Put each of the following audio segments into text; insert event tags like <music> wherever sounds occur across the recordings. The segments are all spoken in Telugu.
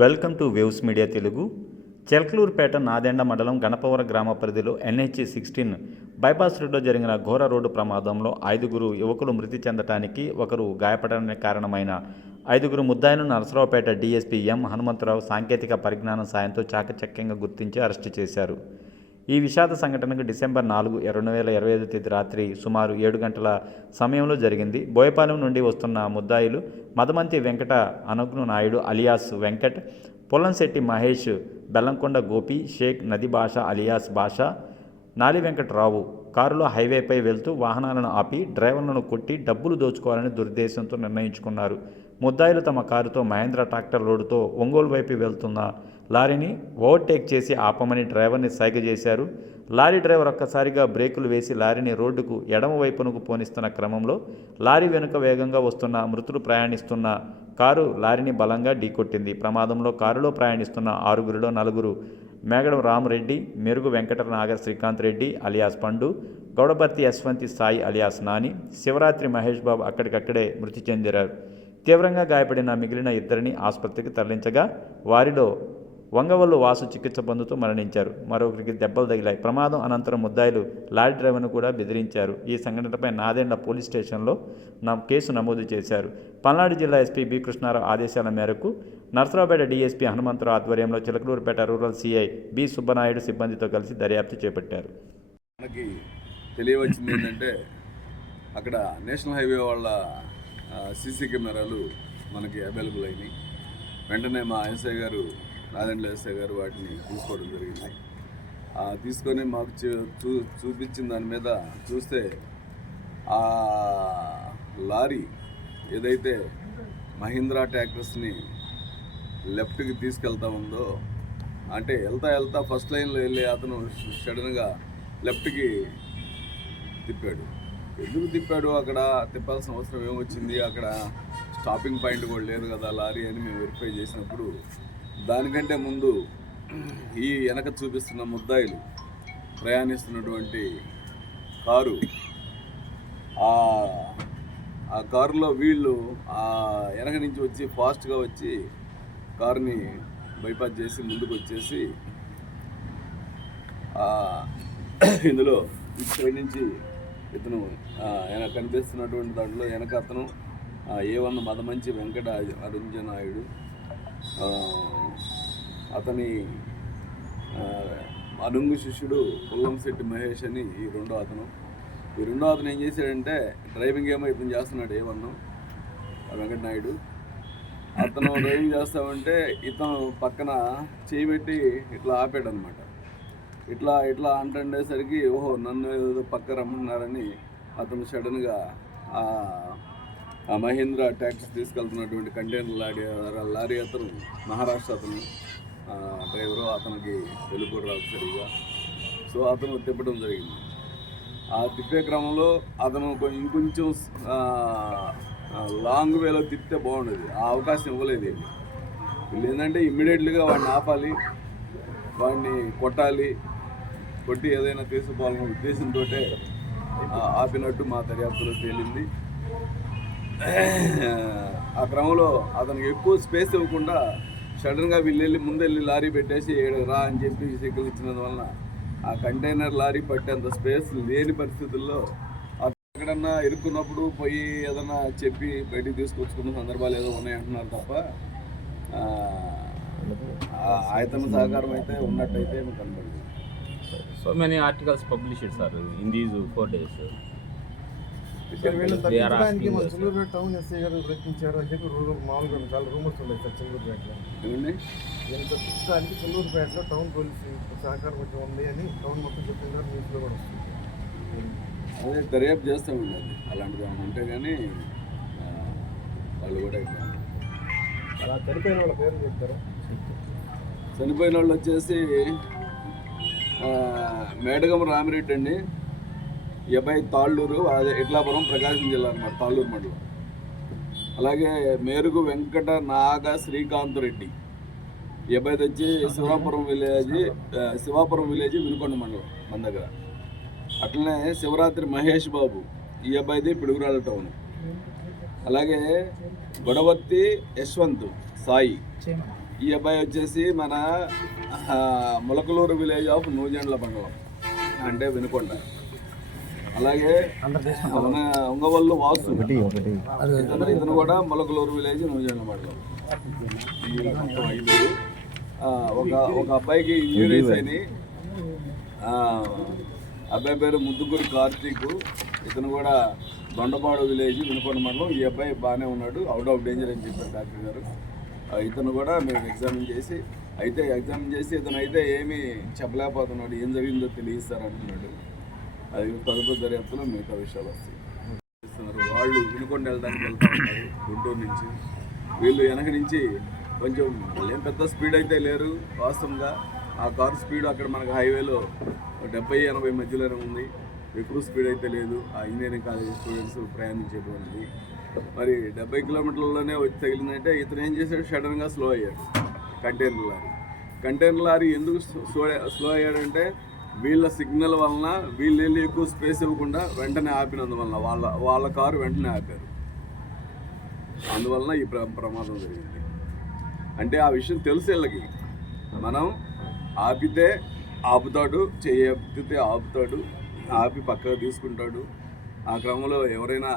Welcome to waves media Telugu. Chilakaluripet Nadendla మండలం గణపవర గ్రామ పరిధిలో ఎన్హెచ్ సిక్స్టీన్ బైపాస్ రోడ్లో జరిగిన ఘోర రోడ్డు ప్రమాదంలో ఐదుగురు యువకులు మృతి చెందటానికి ఒకరు గాయపడడానికి కారణమైన ఐదుగురు ముద్దాయిలను నరసరావుపేట డీఎస్పీ ఎం హనుమంతరావు సాంకేతిక పరిజ్ఞానం సాయంతో చాకచక్యంగా గుర్తించి అరెస్టు చేశారు. ఈ విషాద సంఘటనకు డిసెంబర్ నాలుగు రెండు వేల ఇరవై ఐదు తేదీ రాత్రి సుమారు ఏడు గంటల సమయంలో జరిగింది. బోయపాలెం నుండి వస్తున్న ముద్దాయిలు మదమంతి వెంకట అనుగ్ను నాయుడు అలియాస్ వెంకట్ పొలంశెట్టి మహేష్ బెల్లంకొండ గోపి షేక్ నది భాష అలియాస్ భాష నాలి వెంకటరావు కారులో హైవేపై వెళ్తూ వాహనాలను ఆపి డ్రైవర్లను కొట్టి డబ్బులు దోచుకోవాలని దురుద్దేశంతో నిర్ణయించుకున్నారు. ముద్దాయిలు తమ కారుతో మహేంద్ర ట్రాక్టర్ లోడుతో ఒంగోలు వైపు వెళ్తున్న లారీని ఓవర్టేక్ చేసి ఆపమని డ్రైవర్ని సైగ చేశారు. లారీ డ్రైవర్ ఒక్కసారిగా బ్రేకులు వేసి లారీని రోడ్డుకు ఎడమ వైపునకు పోనిస్తున్న క్రమంలో లారీ వెనుక వేగంగా వస్తున్న మృతులు ప్రయాణిస్తున్న కారు లారీని బలంగా ఢీకొట్టింది. ప్రమాదంలో కారులో ప్రయాణిస్తున్న ఆరుగురిలో నలుగురు మేగడం రామరెడ్డి మెరుగు వెంకట నాగర్ శ్రీకాంత్ రెడ్డి అలియాస్ పండు గౌడపర్తి యశ్వంతి సాయి అలియాస్ నాని శివరాత్రి మహేష్ బాబు అక్కడికక్కడే మృతి చెందారు తీవ్రంగా గాయపడిన మిగిలిన ఇద్దరిని ఆసుపత్రికి తరలించగా వారిలో వంగవల్లు వాసు చికిత్స పొందుతూ మరణించారు. మరొకరికి దెబ్బలు తగిలాయి. ప్రమాదం అనంతరం ముద్దాయిలు లారీ డ్రైవర్ను కూడా బెదిరించారు. ఈ సంఘటనపై నాదెండ్ల పోలీస్ స్టేషన్లో నా కేసు నమోదు చేశారు. పల్నాడు జిల్లా ఎస్పీ బి. కృష్ణారావు ఆదేశాల మేరకు నర్సరావుపేట డీఎస్పీ హనుమంతరావు ఆధ్వర్యంలో Chilakaluripet rural CI B. Subbanaidu సిబ్బందితో కలిసి దర్యాప్తు చేపట్టారు. మనకి తెలియవచ్చింది ఏంటంటే అక్కడ నేషనల్ హైవే వాళ్ళ సీసీ కెమెరాలు మనకి అవైలబుల్ అయినాయి. వెంటనే మా ఎస్ఐ గారు నాదెండ్ల ఎస్ఐ గారు వాటిని తీసుకోవడం జరిగింది. తీసుకొని మాకు చూ- చూ చూపించిన దాని మీద చూస్తే ఆ లారీ ఏదైతే మహీంద్రా ట్రాక్టర్స్ని లెఫ్ట్కి తీసుకెళ్తా ఉందో అంటే వెళ్తా వెళ్తా ఫస్ట్ లైన్లో వెళ్ళి అతను సడన్గా లెఫ్ట్కి తిప్పాడు. ఎందుకు తిప్పాడు? అక్కడ తిప్పాల్సిన అవసరం ఏమొచ్చింది? అక్కడ స్టాపింగ్ పాయింట్ కూడా లేదు కదా లారీ అని మేము వెరిఫై చేసినప్పుడు దానికంటే ముందు ఈ వెనక చూపిస్తున్న ముద్దాయిలు ప్రయాణిస్తున్నటువంటి కారు ఆ కారులో వీళ్ళు ఆ వెనక నుంచి వచ్చి ఫాస్ట్గా వచ్చి కారుని బైపాస్ చేసి ముందుకు వచ్చేసి ఇందులో ఇక్కడి నుంచి ఇతను ఆయన వెనక కనిపిస్తున్నటువంటి దాంట్లో వెనక అతను ఏ వన్ మదమంచి వెంకట అరుంజనాయుడు అతని అనుంగు శిష్యుడు పుల్లంశెట్టి మహేష్ అని ఈ రెండో అతను. ఈ రెండో అతను ఏం చేశాడంటే డ్రైవింగ్ ఏమో ఇతను చేస్తున్నాడు ఏ వన్ వెంకటనాయుడు అతను డ్రైవింగ్ చేస్తామంటే ఇతను పక్కన చేయి పెట్టి ఇట్లా ఆపాడు అనమాట ఇట్లా ఇట్లా అంటుండేసరికి ఓహో నన్ను ఏదో పక్క రమ్మన్నారని అతను సడన్గా ఆ ఆ మహీంద్ర ట్యాక్సీ తీసుకెళ్తున్నటువంటి కంటైనర్ లారీ లారీ అతను మహారాష్ట్ర అతను డ్రైవరు అతనికి తెలుగు రాదు సరిగా. సో అతను తిప్పడం జరిగింది. ఆ తిప్పే క్రమంలో అతను కొ- ఇంకొంచెం లాంగ్ వేలో తిప్పితే బాగుండేది. ఆ అవకాశం ఇవ్వలేదు వీళ్ళు ఏంటంటే ఇమ్మీడియట్లీగా వాడిని ఆపాలి వాడిని కొట్టాలి కొట్టి ఏదైనా తీసుకోవాలనే ఉద్దేశంతో ఆపినట్టు మా దర్యాప్తులో తేలింది. ఆ క్రమంలో అతనికి ఎక్కువ స్పేస్ ఇవ్వకుండా సడన్గా వీళ్ళు వెళ్ళి ముందెళ్ళి లారీ పెట్టేసి రా అని చెప్పి సిగ్నల్ ఇచ్చినందువలన ఆ కంటైనర్ లారీ పట్టేంత స్పేస్ లేని పరిస్థితుల్లో అతను ఎక్కడన్నా ఇరుక్కున్నప్పుడు పోయి ఏదన్నా చెప్పి బయటికి తీసుకొచ్చుకున్న సందర్భాలు ఏదో ఉన్నాయి అంటున్నారు తప్ప ఆయతన సహకారం అయితే ఉన్నట్టయితే మీకు కనబడింది days. ఇక్కడ వీళ్ళు They are తగ్గించడానికి asking మన us. చిల్లూరుపేట టౌన్ ఎస్ఐ గారు ప్రయత్నించారు అని చెప్పి రూరల్ మామూలుగా చాలా రూమర్స్ ఉన్నాయి సార్ టౌన్ పోలీస్ సహకారం కొంచెం ఉంది అని టౌన్ మొత్తం న్యూస్లో కూడా వస్తుంది. అదే దర్యాప్తు చేస్తామండి అది. అలాంటిది ఏమైనా ఉంటే కానీ వాళ్ళు కూడా అలా చనిపోయిన వాళ్ళ పేరు చెప్తారు? చనిపోయిన వాళ్ళు వచ్చేసి మేడగం రామిరెడ్డి అండి. ఎబ్బాయి తాళ్ళూరు అదే ఇట్లాపురం ప్రకాశం జిల్లా అనమాట తాళ్ళూరు మండలం. అలాగే మేరుగు వెంకట నాగ శ్రీకాంత్ రెడ్డి. ఎబ్బాయి వచ్చి శివాపురం విలేజ్ శివాపురం విలేజ్ వినుకొండ మండలం మన దగ్గర. అట్లనే శివరాత్రి మహేష్ బాబు ఈ అబ్బాయిది పిడుగురాళ్ళ టౌన్. అలాగే గొడవర్తి యశ్వంత్ సాయి. ఈ అబ్బాయి వచ్చేసి మన మొలకలూరు విలేజ్ ఆఫ్ నూజెండ్ల మండలం. అంటే వినుకొండ. అలాగే మన ఉంగవల్లు వాసు. ఇతను కూడా మొలకలూరు విలేజ్ నూజెండ్ల మండలం. ఒక ఒక అబ్బాయికి ఇంజురీస్ అయినాయి. ఆ, అబ్బాయి పేరు ముద్దుగురి కార్తీక్. ఇతను కూడా దొండపాడు విలేజ్ వినుకొండ మండలం. ఈ అబ్బాయి బాగానే ఉన్నాడు. అవుట్ ఆఫ్ డేంజర్ అని చెప్పారు డాక్టర్ గారు. ఇతను కూడా మేము ఎగ్జామిన్ చేసి అయితే ఎగ్జామిన్ చేసి ఇతను అయితే ఏమీ చెప్పలేకపోతున్నాడు ఏం జరిగిందో తెలియస్తారంటున్నాడు అది తదుపరి దర్యాప్తులో మిగతా విషయాలు వస్తాయి. వాళ్ళు వినుకొండ వెళ్ళడానికి వెళ్తున్నారు గుంటూరు నుంచి. వీళ్ళు వెనక నుంచి కొంచెం ఏం పెద్ద స్పీడ్ అయితే లేరు వాస్తవంగా. ఆ కారు స్పీడ్ అక్కడ మనకు హైవేలో డెబ్బై ఎనభై మధ్యలోనే ఉంది. ఎక్కువ స్పీడ్ అయితే లేదు ఆ ఇంజనీరింగ్ కాలేజ్ స్టూడెంట్స్ ప్రయాణించేటువంటిది. మరి డెబ్బై కిలోమీటర్లలోనే వచ్చి తగిలిందంటే ఇతను ఏం చేశాడు? సడన్గా స్లో అయ్యాడు. Container lorry. కంటైనర్ లారీ ఎందుకు స్లో స్లో అయ్యాడంటే వీళ్ళ సిగ్నల్ వలన వీళ్ళు వెళ్ళి ఎక్కువ స్పేస్ ఇవ్వకుండా వెంటనే ఆపినందువలన వాళ్ళ వాళ్ళ కారు వెంటనే ఆపారు. అందువలన ఈ ప్రమాదం జరిగింది. అంటే ఆ విషయం తెలుసు వీళ్ళకి. మనం ఆపితే ఆపుతాడు చేయతే ఆపుతాడు ఆపి పక్కగా తీసుకుంటాడు. ఆ క్రమంలో ఎవరైనా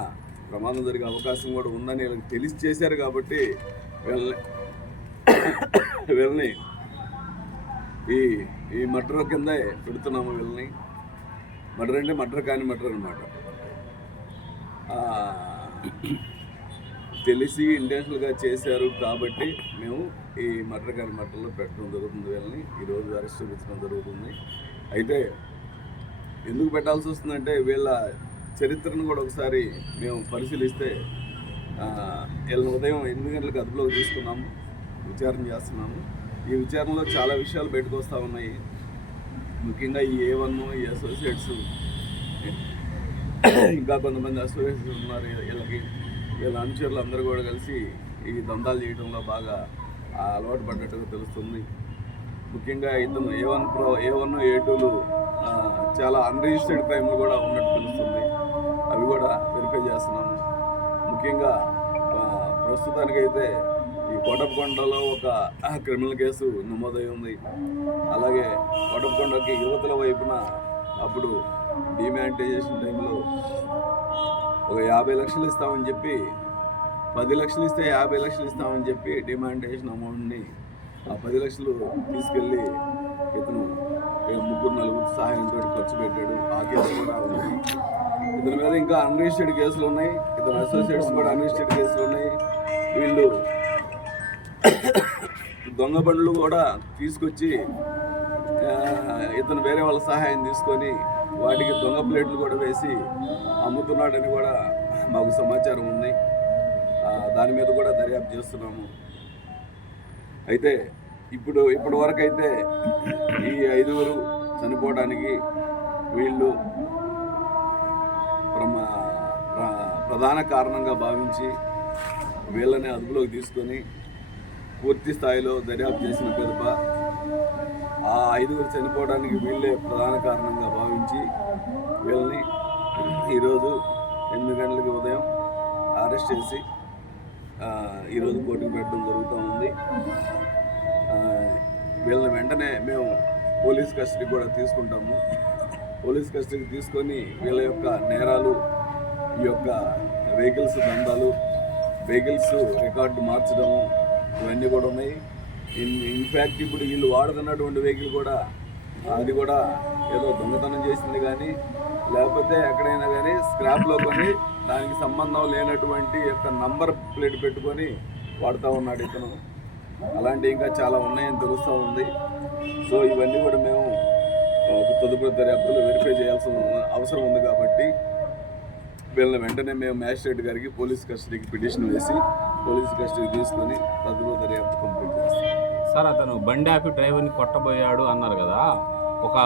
ప్రమాదం జరిగే అవకాశం కూడా ఉందని వీళ్ళకి తెలిసి చేశారు కాబట్టి వీళ్ళని <coughs> వీళ్ళని ఈ ఈ మటర్ కింద పెడుతున్నాము వీళ్ళని. మటర్ అంటే మటర్ కాని మటర్ అనమాట తెలిసి ఇంటెన్షనల్గా చేశారు కాబట్టి మేము ఈ మటర్ కాని మటర్లో పెట్టడం జరుగుతుంది వీళ్ళని. ఈరోజు అరెస్ట్ చూపించడం జరుగుతుంది. అయితే ఎందుకు పెట్టాల్సి వస్తుందంటే వీళ్ళ చరిత్రను కూడా ఒకసారి మేము పరిశీలిస్తే వీళ్ళ ఉదయం ఎనిమిది గంటలకు అదుపులోకి తీసుకున్నాము విచారణ చేస్తున్నాము. ఈ విచారణలో చాలా విషయాలు బయటకు వస్తూ ఉన్నాయి. ముఖ్యంగా ఈ ఏ వన్ ఈ అసోసియేట్స్ ఇంకా కొంతమంది అసోసియేట్స్ ఉన్నారు వీళ్ళకి వీళ్ళ అనుచరులు అందరూ కూడా కలిసి ఈ దందాలు చేయడంలో బాగా అలవాటు పడ్డట్టుగా తెలుస్తుంది. ముఖ్యంగా ఇతను A one pro A one A tool చాలా అన్రిజిస్టర్డ్ క్రైమ్లు కూడా ఉన్నట్టు తెలుస్తుంది. అవి కూడా వెరిఫై చేస్తున్నాము. ముఖ్యంగా ప్రస్తుతానికైతే ఈ కోటపకొండలో ఒక క్రిమినల్ కేసు నమోదై ఉంది. అలాగే కోటపకొండకి యువతల వైపున అప్పుడు డిమానిటైజేషన్ టైంలో ఒక యాభై లక్షలు ఇస్తామని చెప్పి పది లక్షలు ఇస్తే యాభై లక్షలు ఇస్తామని చెప్పి డిమానిటైజేషన్ అమౌంట్ని ఆ పది లక్షలు తీసుకెళ్ళి ఇతను ముగ్గురు నలుగురు సహాయంతో ఖర్చు పెట్టాడు ఆ కేసు కూడా ఉంది ఇతని మీద ఇంకా అన్రిజిస్టర్డ్ కేసులు ఉన్నాయి. ఇతని అసోసియేట్స్ కూడా అన్రిజిస్టర్డ్ కేసులు ఉన్నాయి. వీళ్ళు దొంగ బండ్లు కూడా తీసుకొచ్చి ఇతను వేరే వాళ్ళ సహాయం తీసుకొని వాటికి దొంగ ప్లేట్లు కూడా వేసి అమ్ముతున్నాడని కూడా మాకు సమాచారం ఉంది. దాని మీద కూడా దర్యాప్తు చేస్తున్నాము. అయితే ఇప్పుడు ఇప్పటి వరకు అయితే ఈ ఐదుగురు చనిపోవడానికి వీళ్ళు ప్రమా ప్ర- ప్రధాన కారణంగా భావించి వీళ్ళని అదుపులోకి తీసుకొని పూర్తి స్థాయిలో దర్యాప్తు చేసిన పిదప ఆ ఐదుగురు చనిపోవడానికి వీళ్ళే ప్రధాన కారణంగా భావించి వీళ్ళని ఈరోజు ఎనిమిది గంటలకి ఉదయం అరెస్ట్ చేసి ఈరోజు కోర్టుకు పెట్టడం జరుగుతూ ఉంది. వీళ్ళని వెంటనే మేము పోలీస్ కస్టడీ కూడా తీసుకుంటాము. పోలీస్ కస్టడీ తీసుకొని వీళ్ళ యొక్క నేరాలు ఈ యొక్క వెహికల్స్ దందాలు వెహికల్స్ రికార్డు మార్చడము ఇవన్నీ కూడా ఉన్నాయి. ఇన్ ఇన్ఫ్యాక్ట్ ఇప్పుడు వీళ్ళు వాడుతున్నటువంటి వెహికల్ కూడా అది కూడా ఏదో దొంగతనం చేసింది కానీ లేకపోతే ఎక్కడైనా కానీ స్క్రాప్లో కొని దానికి సంబంధం లేనటువంటి యొక్క నంబర్ ప్లేట్ పెట్టుకొని వాడుతూ ఉన్నాడు ఇతను. అలాంటి ఇంకా చాలా ఉన్నాయని తెలుస్తూ ఉంది. సో ఇవన్నీ కూడా మేము ఒక తదుపరి దర్యాప్తులో వెరిఫై చేయాల్సిన అవసరం ఉంది కాబట్టి వీళ్ళని వెంటనే మేము మ్యాజిస్ట్రేట్ గారికి పోలీస్ కస్టడీకి పిటిషన్ వేసి పోలీస్ కస్టడీకి తీసుకొని తదుపరి దర్యాప్తు కంప్లీట్ చేస్తాం. సార్ అతను బండి ఆపి డ్రైవర్ని కొట్టబోయాడు అన్నారు కదా. ఒక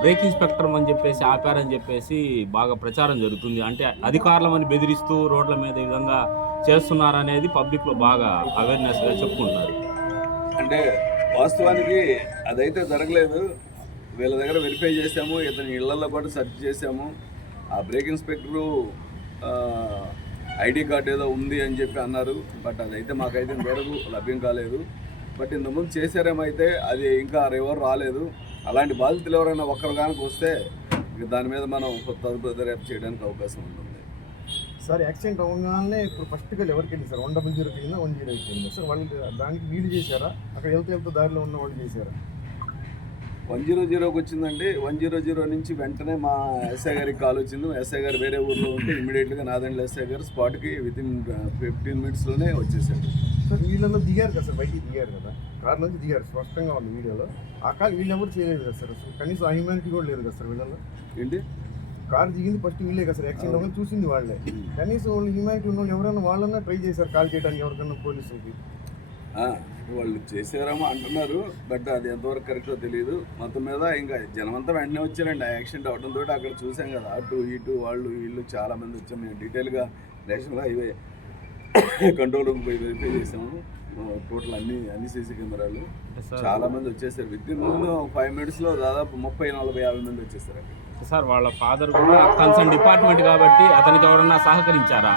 బ్రేక్ ఇన్స్పెక్టర్ అని చెప్పేసి ఆపారని చెప్పేసి బాగా ప్రచారం జరుగుతుంది. అంటే అధికారులమని బెదిరిస్తూ రోడ్ల మీద ఈ విధంగా చేస్తున్నారనేది పబ్లిక్లో బాగా అవేర్నెస్గా చెప్పుకుంటున్నారు. అంటే వాస్తవానికి అదైతే జరగలేదు. వీళ్ళ దగ్గర వెరిఫై చేసాము ఇతని ఇళ్ళలో కూడా సెర్చ్ చేసాము ఆ బ్రేక్ ఇన్స్పెక్టరు ఐడి కార్డ్ ఏదో ఉంది అని చెప్పి అన్నారు. బట్ అదైతే మాకైతే ఇంతవరకు లభ్యం కాలేదు. బట్ ఇంతకుముందు చేశారేమైతే అది ఇంకా ఎవరు రాలేదు. అలాంటి బాధితులు ఎవరైనా ఒక్కరు కనుక వస్తే దాని మీద మనం తదుపరి రేపు చేయడానికి అవకాశం ఉంటుంది. సార్ యాక్సిడెంట్ అవ్వగానే ఇప్పుడు ఫస్ట్గా ఎవరికి వెళ్ళి సార్? వన్ డబుల్ జీరో కింద వన్ జీరో ఎయిట్ సార్. వాళ్ళు దానికి వీలు చేశారా? అక్కడ వెళ్తూ వెళ్తూ దారిలో ఉన్న వాళ్ళు చేశారా? వన్ జీరో జీరోకి వచ్చిందండి. వన్ జీరో జీరో నుంచి వెంటనే మా ఎస్ఐ గారికి కాల్ వచ్చింది. ఎస్ఐ గారు వేరే ఊర్లో ఉంటే ఇమీడియట్గా నాదండ్ల ఎస్ఐ గారు స్పాట్కి విత్ ఇన్ ఫిఫ్టీన్ మినిట్స్లోనే వచ్చేసాడు సార్ వీళ్ళలో దిగారు కదా సార్? బయటికి దిగారు కదా? కార్ నుంచి దిగారు. స్పష్టంగా ఉంది వీడియోలో ఆ కాల్ వీళ్ళు ఎవరు చేయలేదు కదా సార్? కనీసం ఆ హ్యూమానిటీ కూడా లేదు కదా సార్ వీళ్ళలో? ఏంటి? కార్ దిగింది ఫస్ట్ వీళ్ళే కదా సార్. యాక్సిడెంట్ అవ్వని చూసింది వాళ్ళే. కనీసం వాళ్ళు హ్యూమానిటీ ఉన్న వాళ్ళు ఎవరైనా వాళ్ళన్నా ట్రై చేశారు కాల్ చేయడానికి ఎవరికన్నా పోలీసులకి? ఆ, వాళ్ళు చేసారేమో అంటున్నారు బట్ అది ఎంతవరకు కరెక్టో తెలియదు మొత్తం మీద ఇంకా జనమంతా వెంటనే వచ్చారండి. ఆ యాక్సిడెంట్ అవడంతో అక్కడ చూసాం కదా. అటు ఇటు వాళ్ళు వీళ్ళు చాలా మంది వచ్చాం. మేము డీటెయిల్గా నేషనల్ హైవే కంట్రోల్ రూమ్ పోయి వెరిఫై చేసాము. టోటల్ అన్ని అన్ని సీసీ కెమెరాలు. చాలా మంది వచ్చేసారు. విత్ ఇన్ ఫైవ్ మినిట్స్లో దాదాపు ముప్పై నలభై యాభై మంది వచ్చేసారు అక్కడ. సార్ వాళ్ళ ఫాదర్ కూడా కన్సర్న్ డిపార్ట్మెంట్ కాబట్టి అతనికి ఎవరన్నా సహకరించారా?